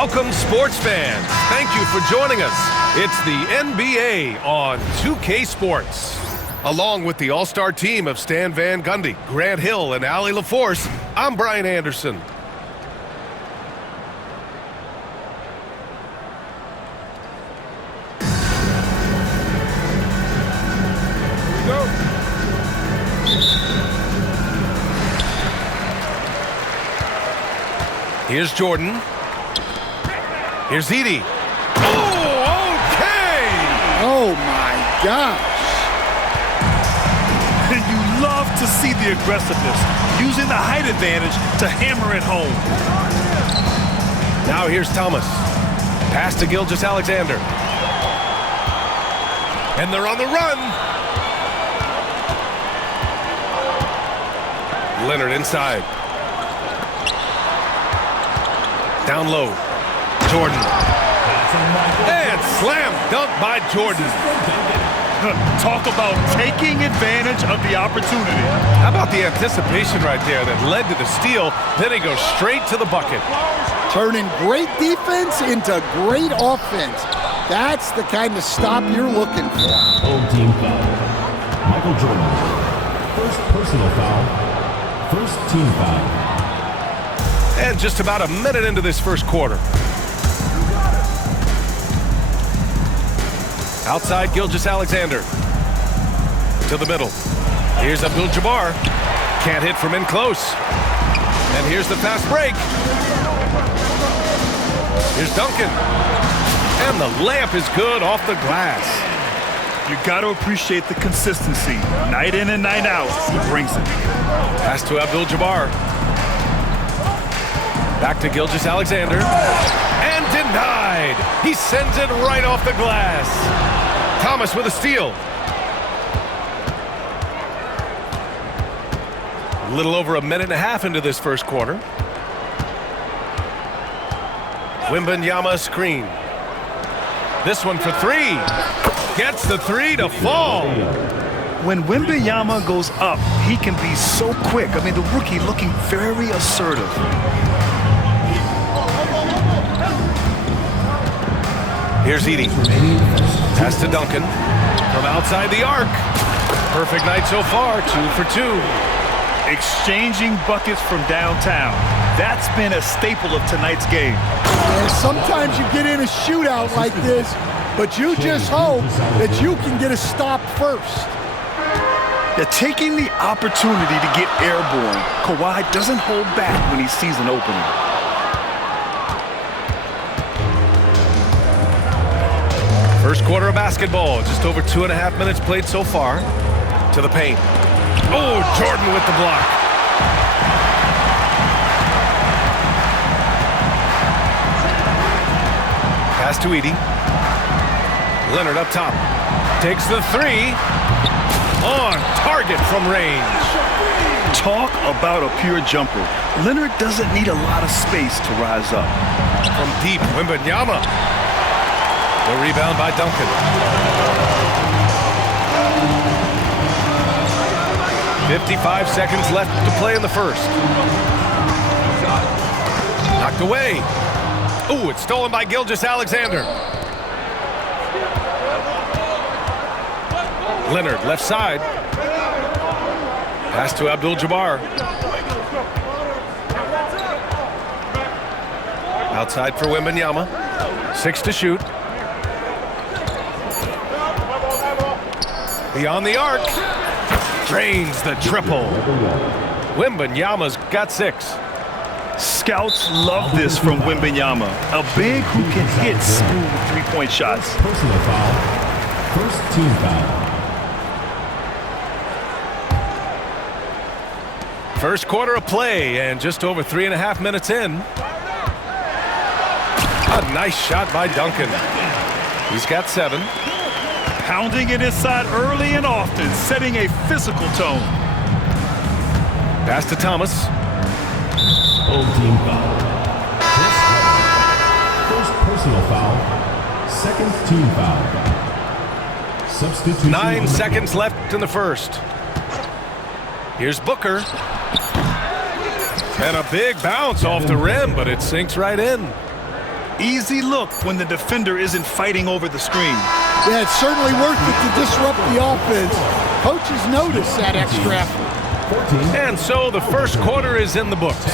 Welcome, sports fans. Thank you for joining us. It's the NBA on 2K Sports. Along with the all-star team of Stan Van Gundy, Grant Hill, and Allie LaForce, I'm Brian Anderson. Here's Jordan. Here's Edey. Oh, okay! Oh, my gosh. You love to see the aggressiveness, using the height advantage to hammer it home. Now here's Thomas. Pass to Gilgeous-Alexander. And they're on the run. Leonard inside. Down low. Jordan. And slam dunk by Jordan. Talk about taking advantage of the opportunity. How about the anticipation right there that led to the steal, then he goes straight to the bucket. Turning great defense into great offense. That's the kind of stop you're looking for. Old team foul. Michael Jordan. First personal foul. First team foul. And just about a minute into this first quarter. Outside Gilgeous-Alexander. To the middle. Here's Abdul-Jabbar. Can't hit from in close. And here's the fast break. Here's Duncan. And the layup is good off the glass. You got to appreciate the consistency. Night in and night out, he brings it. Pass to Abdul-Jabbar. Back to Gilgeous-Alexander. And denied. He sends it right off the glass. Thomas with a steal. A little over a minute and a half into this first quarter. Wembanyama screen. This one for three. Gets the three to fall. When Wembanyama goes up, he can be so quick. I mean, the rookie looking very assertive. Here's Edey. Pass to Duncan. From outside the arc. Perfect night so far, 2 for 2. Exchanging buckets from downtown. That's been a staple of tonight's game. And sometimes you get in a shootout like this, but you just hope that you can get a stop first. They're taking the opportunity to get airborne. Kawhi doesn't hold back when he sees an opening. First quarter of basketball, just over 2.5 minutes played so far. To the paint. Oh, Jordan with the block. Pass to Edey. Leonard up top. Takes the three. On target from range. Talk about a pure jumper. Leonard doesn't need a lot of space to rise up. From deep, Wembanyama. The rebound by Duncan. 55 seconds left to play in the first. Knocked away. Ooh, it's stolen by Gilgeous-Alexander. Leonard, left side. Pass to Abdul-Jabbar. Outside for Wembanyama. 6 to shoot. Beyond the arc. Drains the triple. Wembanyama's got 6. Scouts love this from Wembanyama. A big who can hit smooth three-point shots. Personal foul. First team foul. First quarter of play and just over 3.5 minutes in. A nice shot by Duncan. He's got 7. Pounding it inside early and often, setting a physical tone. Pass to Thomas. Old team foul. First personal foul. Second team foul. Substitution. 9 seconds left in the first. Here's Booker. And a big bounce off the rim, but it sinks right in. Easy look when the defender isn't fighting over the screen. Yeah, it's certainly worth it to disrupt the offense. Coaches notice that extra effort. 14. And so the first quarter is in the books.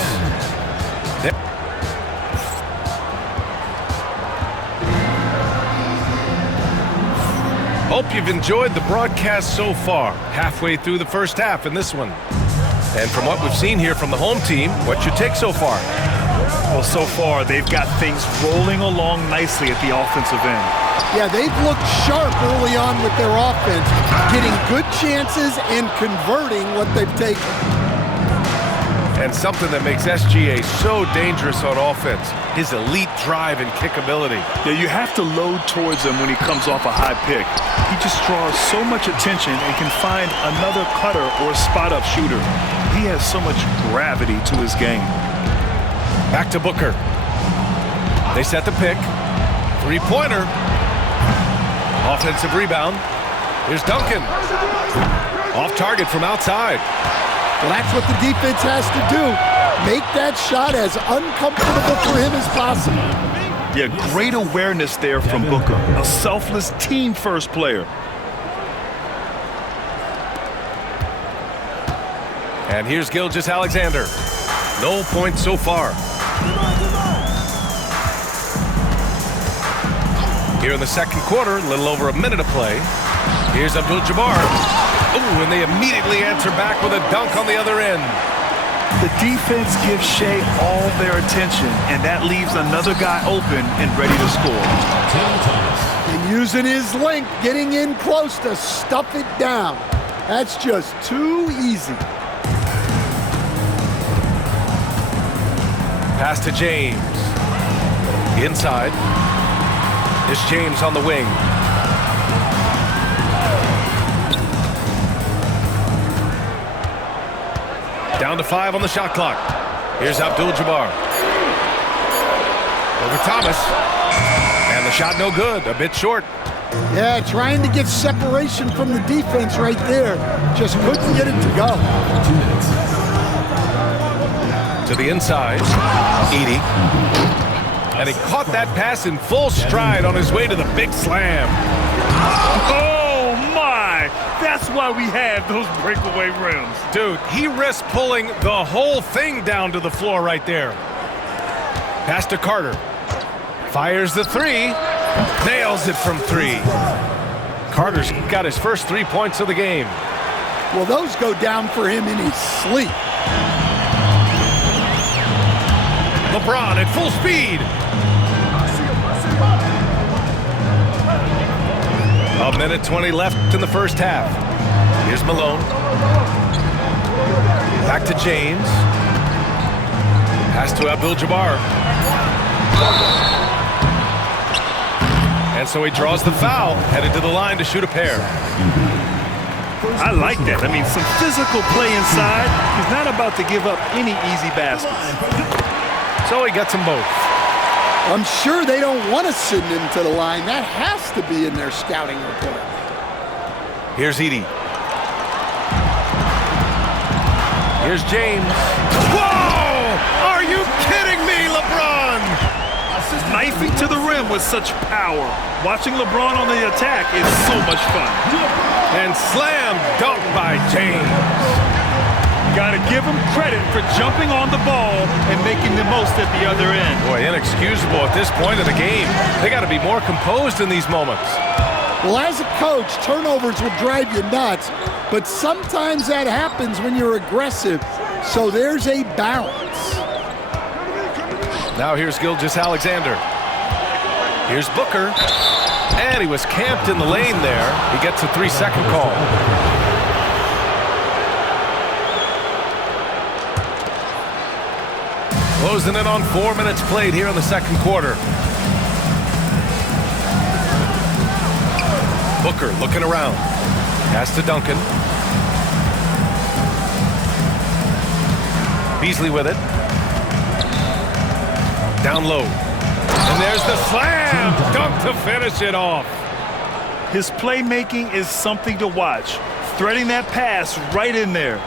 Hope you've enjoyed the broadcast so far. Halfway through the first half in this one. And from what we've seen here from the home team, what's your take so far? Well, so far, they've got things rolling along nicely at the offensive end. Yeah, they've looked sharp early on with their offense, getting good chances and converting what they've taken. And something that makes SGA so dangerous on offense, his elite drive and kick ability. Yeah, you have to load towards him when he comes off a high pick. He just draws so much attention and can find another cutter or a spot-up shooter. He has so much gravity to his game. Back to Booker. They set the pick. Three-pointer. Offensive rebound. Here's Duncan. Off target from outside. Well, that's what the defense has to do. Make that shot as uncomfortable for him as possible. Yeah, great awareness there from Booker. A selfless team-first player. And here's Gilgeous-Alexander. No points so far. Here in the second quarter, a little over a minute to play. Here's Abdul-Jabbar. Ooh, and they immediately answer back with a dunk on the other end. The defense gives Shea all their attention, and that leaves another guy open and ready to score. And using his length, getting in close to stuff it down. That's just too easy. Pass to James. Inside. It's James on the wing. Down to 5 on the shot clock. Here's Abdul-Jabbar. Over Thomas. And the shot no good. A bit short. Yeah, trying to get separation from the defense right there. Just couldn't get it to go. 2 minutes. To the inside. Edey. And he caught that pass in full stride on his way to the big slam. Oh, my! That's why we have those breakaway rims. Dude, he risked pulling the whole thing down to the floor right there. Pass to Carter. Fires the three. Nails it from 3. Carter's got his first 3 points of the game. Well, those go down for him in his sleep. LeBron at full speed. A minute 20 left in the first half. Here's Malone. Back to James. Pass to Abdul-Jabbar. And so he draws the foul, headed to the line to shoot a pair. I like that. I mean, some physical play inside. He's not about to give up any easy baskets. So he gets them both. I'm sure they don't want to send him to the line. That has to be in their scouting report. Here's Edey. Here's James. Whoa! Are you kidding me, LeBron? Knifing to the rim with such power. Watching LeBron on the attack is so much fun. And slam dunk by James. Got to give him credit for jumping on the ball and making the most at the other end. Boy, inexcusable at this point of the game. They got to be more composed in these moments. Well, as a coach, turnovers will drive you nuts, but sometimes that happens when you're aggressive. So there's a balance. Now here's Gilgeous-Alexander. Here's Booker. And he was camped in the lane there. He gets a 3-second call. Closing in on 4 minutes played here in the second quarter. Booker looking around. Pass to Duncan. Beasley with it. Down low. And there's the slam dunk to finish it off. His playmaking is something to watch. Threading that pass right in there.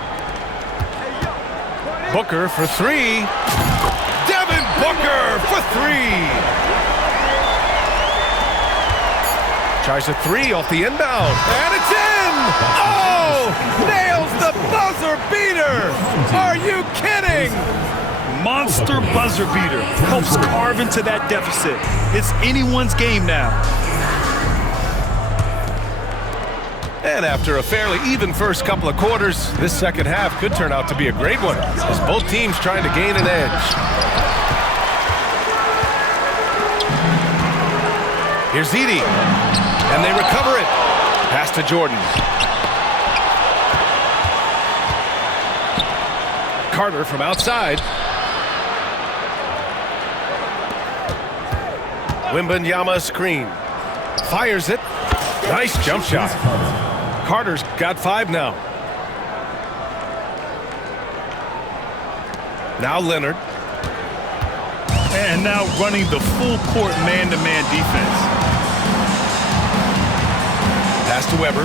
Booker for 3. Devin Booker for 3. Tries a three off the inbound, and it's in! Oh! Nails the buzzer beater! Are you kidding? Monster buzzer beater. Helps carve into that deficit. It's anyone's game now. And after a fairly even first couple of quarters, this second half could turn out to be a great one, as both teams trying to gain an edge. Here's Edey, and they recover it. Pass to Jordan. Carter from outside. Wembanyama screen. Fires it. Nice jump shot. Carter's got 5 now. Now Leonard. And now running the full court man-to-man defense. Pass to Weber.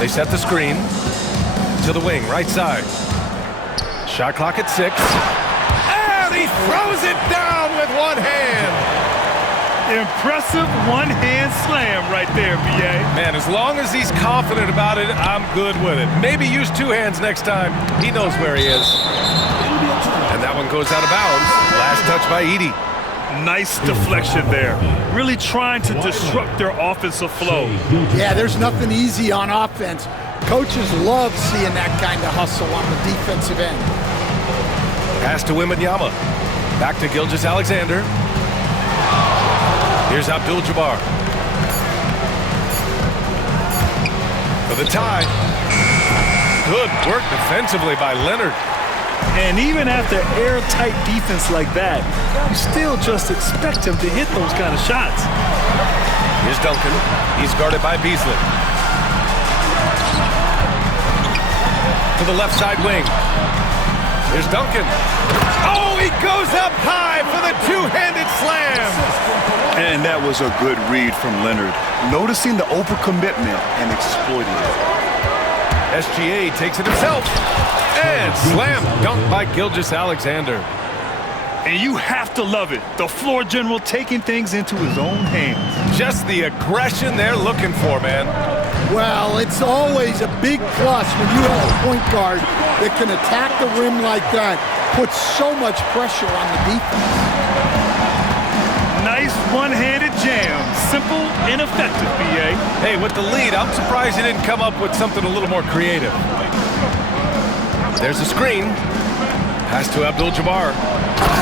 They set the screen to the wing, right side. Shot clock at 6. And he throws it down with one hand. Impressive one-hand slam right there, B.A. Man, as long as he's confident about it, I'm good with it. Maybe use 2 hands next time. He knows where he is. And that one goes out of bounds. Last touch by Edey. Nice deflection there. Really trying to disrupt their offensive flow. Yeah, there's nothing easy on offense. Coaches love seeing that kind of hustle on the defensive end. Pass to Wembanyama. Back to Gilgeous-Alexander. Here's Abdul-Jabbar. For the tie. Good work defensively by Leonard. And even after airtight defense like that, you still just expect him to hit those kind of shots. Here's Duncan. He's guarded by Beasley. To the left side wing. Here's Duncan. Oh, he goes up high for the two-handed slam. And that was a good read from Leonard. Noticing the overcommitment and exploiting it. SGA takes it himself. And slam dunk by Gilgeous-Alexander. And you have to love it. The floor general taking things into his own hands. Just the aggression they're looking for, man. Well, it's always a big plus when you have a point guard that can attack the rim like that, puts so much pressure on the defense. Nice one-handed jam. Simple and effective, B.A. Hey, with the lead, I'm surprised he didn't come up with something a little more creative. There's a screen. Pass to Abdul-Jabbar.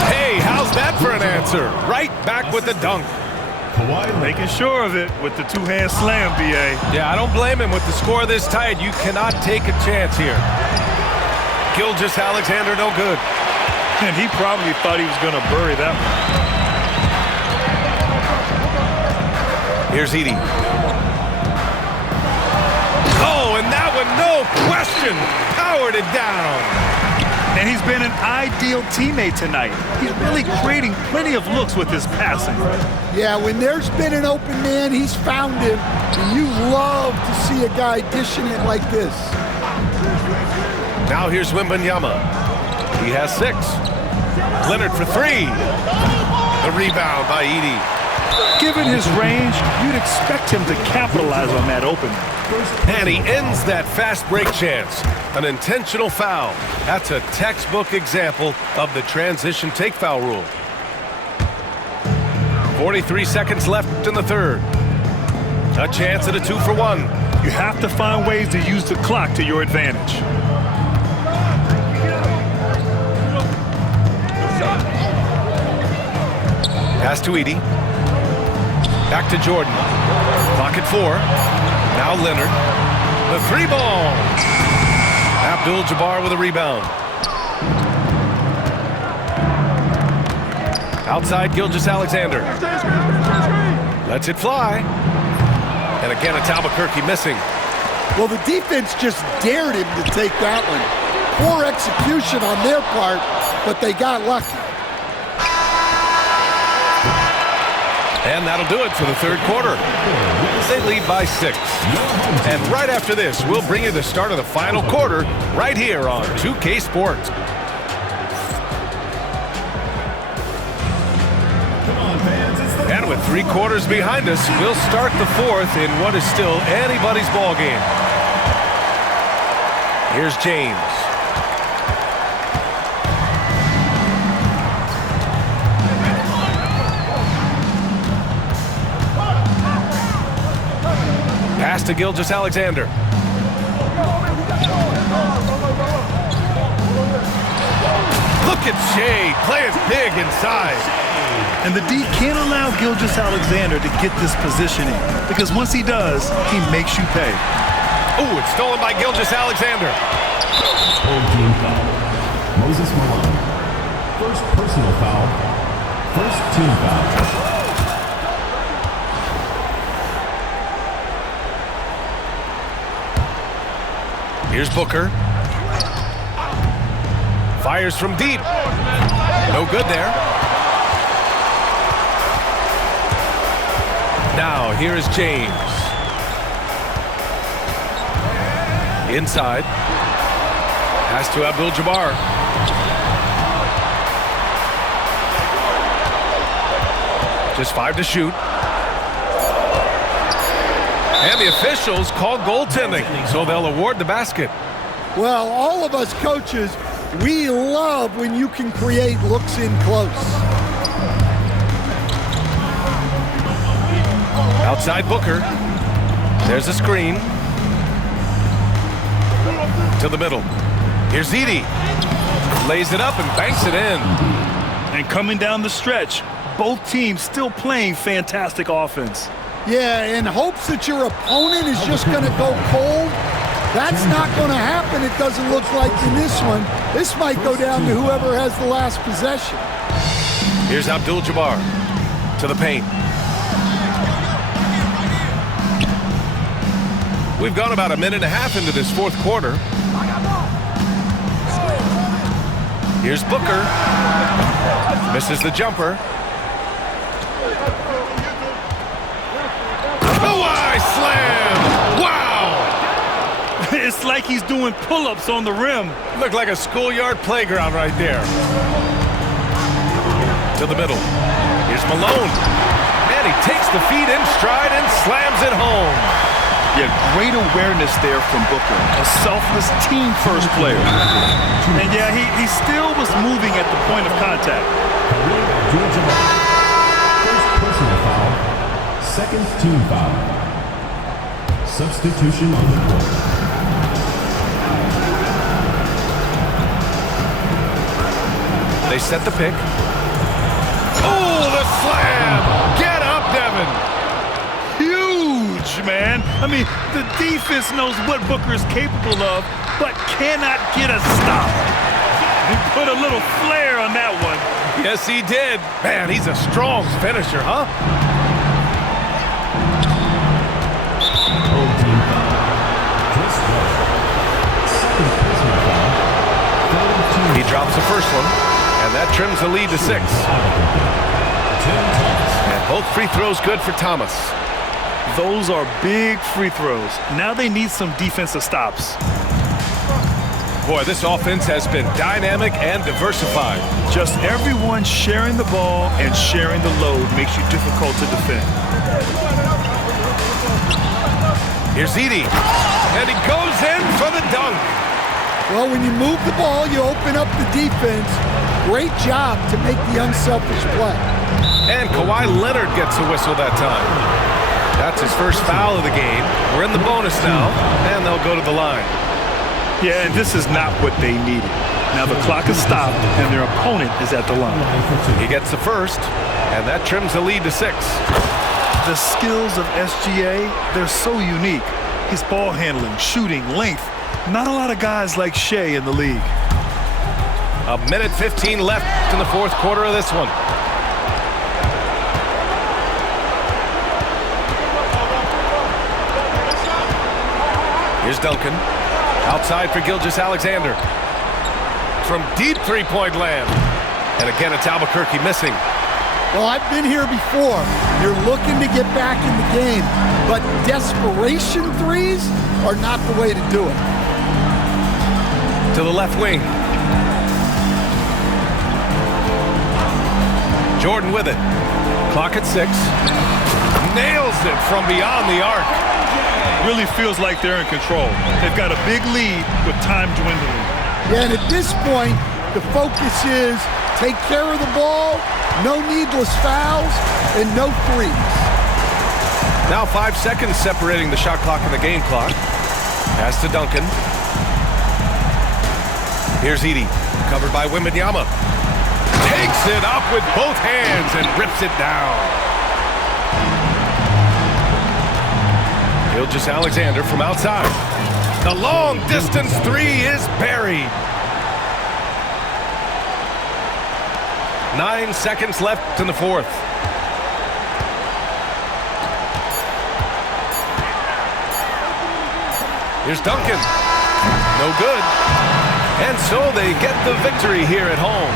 Hey, how's that for an answer? Right back with the dunk. Making sure of it with the two-hand slam, B.A. Yeah, I don't blame him. With the score this tight, you cannot take a chance here. Gilgeous-Alexander, no good. And he probably thought he was going to bury that one. Here's Edey. Oh, and that one, no question, powered it down. And he's been an ideal teammate tonight. He's really creating plenty of looks with his passing. Yeah, when there's been an open man, he's found him. And you love to see a guy dishing it like this. Now here's Wembanyama. He has 6. Leonard for 3. The rebound by Edey. Given his range, you'd expect him to capitalize on that opening. And he ends that fast break chance. An intentional foul. That's a textbook example of the transition take foul rule. 43 seconds left in the third. A chance at a 2-for-1. You have to find ways to use the clock to your advantage. Pass to Edey. Back to Jordan. Clock at 4. Now Leonard. The 3-ball. Abdul-Jabbar with a rebound. Outside Gilgeous-Alexander. Lets it fly. And again, it's Albuquerque missing. Well, the defense just dared him to take that one. Poor execution on their part, but they got lucky. And that'll do it for the third quarter. They lead by 6. And right after this, we'll bring you the start of the final quarter right here on 2K Sports. And with 3 quarters behind us, we'll start the 4th in what is still anybody's ball game. Here's James. Pass to Gilgeous-Alexander. Look at Shea playing big inside. And the D can't allow Gilgeous-Alexander to get this positioning because once he does, he makes you pay. Ooh, it's stolen by Gilgeous-Alexander. Old team foul. Moses Malone. First personal foul. First team foul. Here's Booker. Fires from deep. No good there. Now, here is James. Inside. Pass to Abdul-Jabbar. Just 5 to shoot. And the officials call goaltending, so they'll award the basket. Well, all of us coaches, we love when you can create looks in close. Outside Booker. There's a screen. To the middle. Here's Edey. Lays it up and banks it in. And coming down the stretch, both teams still playing fantastic offense. Yeah, in hopes that your opponent is just going to go cold. That's not going to happen, it doesn't look like in this one. This might go down to whoever has the last possession. Here's Abdul-Jabbar to the paint. We've gone about 1.5 minutes into this 4th quarter. Here's Booker. Misses the jumper. Kawhi slam! Wow! It's like he's doing pull-ups on the rim. Looked like a schoolyard playground right there. To the middle. Here's Malone. And he takes the feed in stride and slams it home. Yeah, great awareness there from Booker. A selfless team-first player. And yeah, he still was moving at the point of contact. First personal foul. Second team foul. Substitution on the court. They set the pick. Oh, the slam! Get up, Devin! Huge, man. I mean, the defense knows what Booker is capable of, but cannot get a stop. He put a little flair on that one. Yes, he did. Man, he's a strong finisher, huh? Old team foul. Chris West. Second personal foul. Third team. He drops the first one, and that trims the lead to 6. And both free throws good for Thomas. Those are big free throws. Now they need some defensive stops. Boy, this offense has been dynamic and diversified. Just everyone sharing the ball and sharing the load makes you difficult to defend. Here's Edey, and he goes in for the dunk. Well, when you move the ball, you open up the defense. Great job to make the unselfish play. And Kawhi Leonard gets a whistle that time. That's his first foul of the game. We're in the bonus now, and they'll go to the line. Yeah, and this is not what they needed. Now the clock is stopped, and their opponent is at the line. He gets the first, and that trims the lead to 6. The skills of SGA, they're so unique. His ball handling, shooting, length. Not a lot of guys like Shea in the league. 1:15 left in the 4th quarter of this one. Here's Duncan. Outside for Gilgeous-Alexander. From deep three-point land. And again, it's Albuquerque missing. Well, I've been here before. You're looking to get back in the game, but desperation threes are not the way to do it. To the left wing. Jordan with it. Clock at 6. Nails it from beyond the arc. Really feels like they're in control. They've got a big lead with time dwindling. Yeah, and at this point, the focus is take care of the ball, no needless fouls, and no threes. Now 5 seconds separating the shot clock and the game clock. Pass to Duncan. Here's Edey, covered by Wembanyama. Takes it up with both hands and rips it down. Gilgeous-Alexander from outside. The long distance three is buried. 9 seconds left in the fourth. Here's Duncan. No good. And so they get the victory here at home.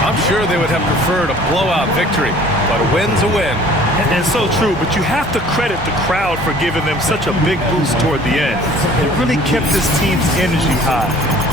I'm sure they would have preferred a blowout victory, but a win's a win. And so true, but you have to credit the crowd for giving them such a big boost toward the end. It really kept this team's energy high.